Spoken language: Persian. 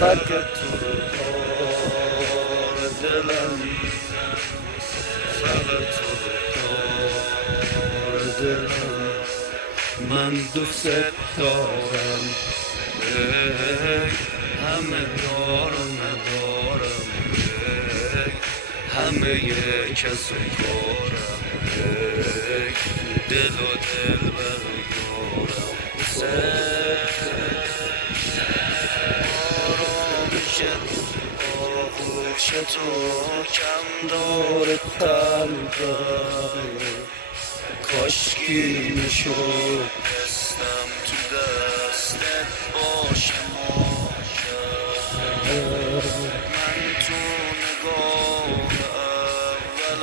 فقط تو کار دلم، فقط تو کار دلم. من دوست دارم، همه دارم ندارم، همه کس و کارم، دل و دل بردارم. آغوش تو کم داره قلبم، کاشکی میشد دستم تو دستت باشم. من تو نگاه اول